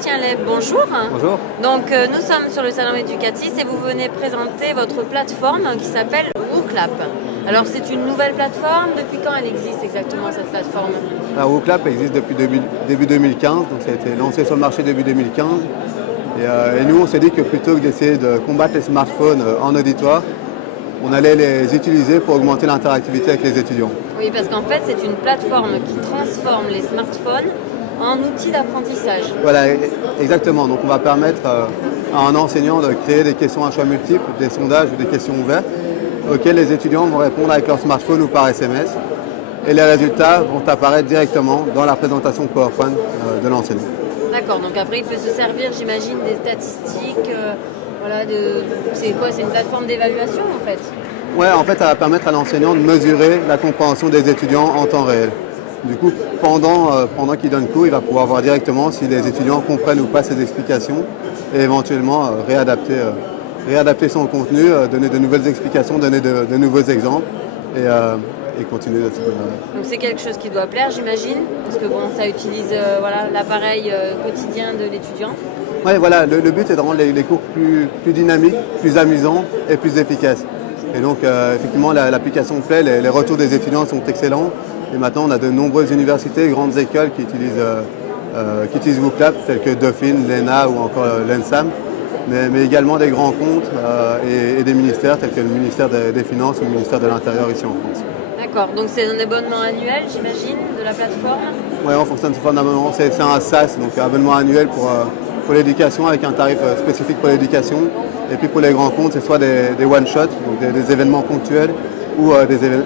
Sébastien Leb, bonjour. Bonjour. Donc nous sommes sur le salon Educatis et vous venez présenter votre plateforme qui s'appelle WooClap. Alors c'est une nouvelle plateforme, depuis quand elle existe exactement cette plateforme? Alors, WooClap existe depuis début 2015, donc ça a été lancé sur le marché début 2015. Et nous on s'est dit que plutôt que d'essayer de combattre les smartphones en auditoire, on allait les utiliser pour augmenter l'interactivité avec les étudiants. Oui, parce qu'en fait c'est une plateforme qui transforme les smartphones en outil d'apprentissage. Voilà, exactement. Donc on va permettre à un enseignant de créer des questions à choix multiples, des sondages ou des questions ouvertes, auxquelles les étudiants vont répondre avec leur smartphone ou par SMS. Et les résultats vont apparaître directement dans la présentation PowerPoint de l'enseignant. D'accord, donc après il peut se servir, j'imagine, des statistiques. C'est quoi? C'est une plateforme d'évaluation en fait? Ouais, en fait, ça va permettre à l'enseignant de mesurer la compréhension des étudiants en temps réel. Du coup, pendant qu'il donne cours, il va pouvoir voir directement si les étudiants comprennent ou pas ses explications et éventuellement réadapter son contenu, donner de nouvelles explications, donner de nouveaux exemples et continuer de se donner. Donc c'est quelque chose qui doit plaire, j'imagine, parce que bon, ça utilise l'appareil quotidien de l'étudiant. Oui, voilà, le but est de rendre les cours plus dynamiques, plus amusants et plus efficaces. Et donc, effectivement, l'application plaît, les retours des étudiants sont excellents. Et maintenant, on a de nombreuses universités, grandes écoles qui utilisent WooClap, telles que Dauphine, l'ENA ou encore l'ENSAM, mais également des grands comptes et des ministères, tels que le ministère des Finances ou le ministère de l'Intérieur ici en France. D'accord, donc c'est un abonnement annuel, j'imagine, de la plateforme? Oui, on fonctionne sous forme d'abonnement, c'est un SaaS, donc un abonnement annuel pour l'éducation avec un tarif spécifique pour l'éducation. Et puis pour les grands comptes, c'est soit des one-shots, donc des événements ponctuels, ou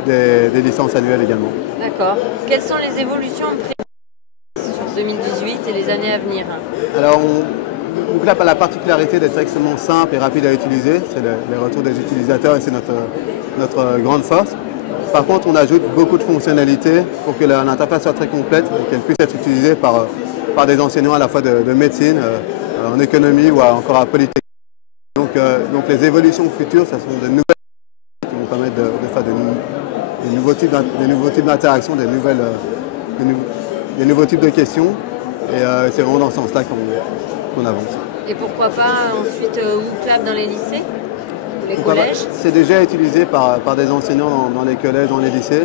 des licences annuelles également. D'accord. Quelles sont les évolutions prévues sur 2018 et les années à venir? Alors, WooClap a la particularité d'être extrêmement simple et rapide à utiliser. C'est les retours des utilisateurs et c'est notre grande force. Par contre, on ajoute beaucoup de fonctionnalités pour que l'interface soit très complète et qu'elle puisse être utilisée par des enseignants à la fois de médecine, en économie ou encore à Polytechnique. Donc les évolutions futures, ce sont de nouvelles qui vont permettre de faire des nouveaux types d'interactions, des nouveaux types de questions. Et c'est vraiment dans ce sens-là qu'on avance. Et pourquoi pas ensuite WooClap dans les lycées ou les collèges? C'est déjà utilisé par des enseignants dans les collèges, dans les lycées.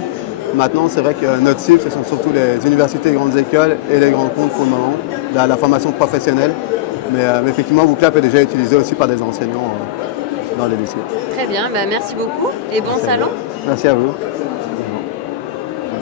Maintenant, c'est vrai que notre cible, ce sont surtout les universités, les grandes écoles et les grands comptes pour le moment, la formation professionnelle. Mais effectivement, WooClap est déjà utilisé aussi par des enseignants dans les lycées. Très bien, merci beaucoup et bon salon. Merci à vous.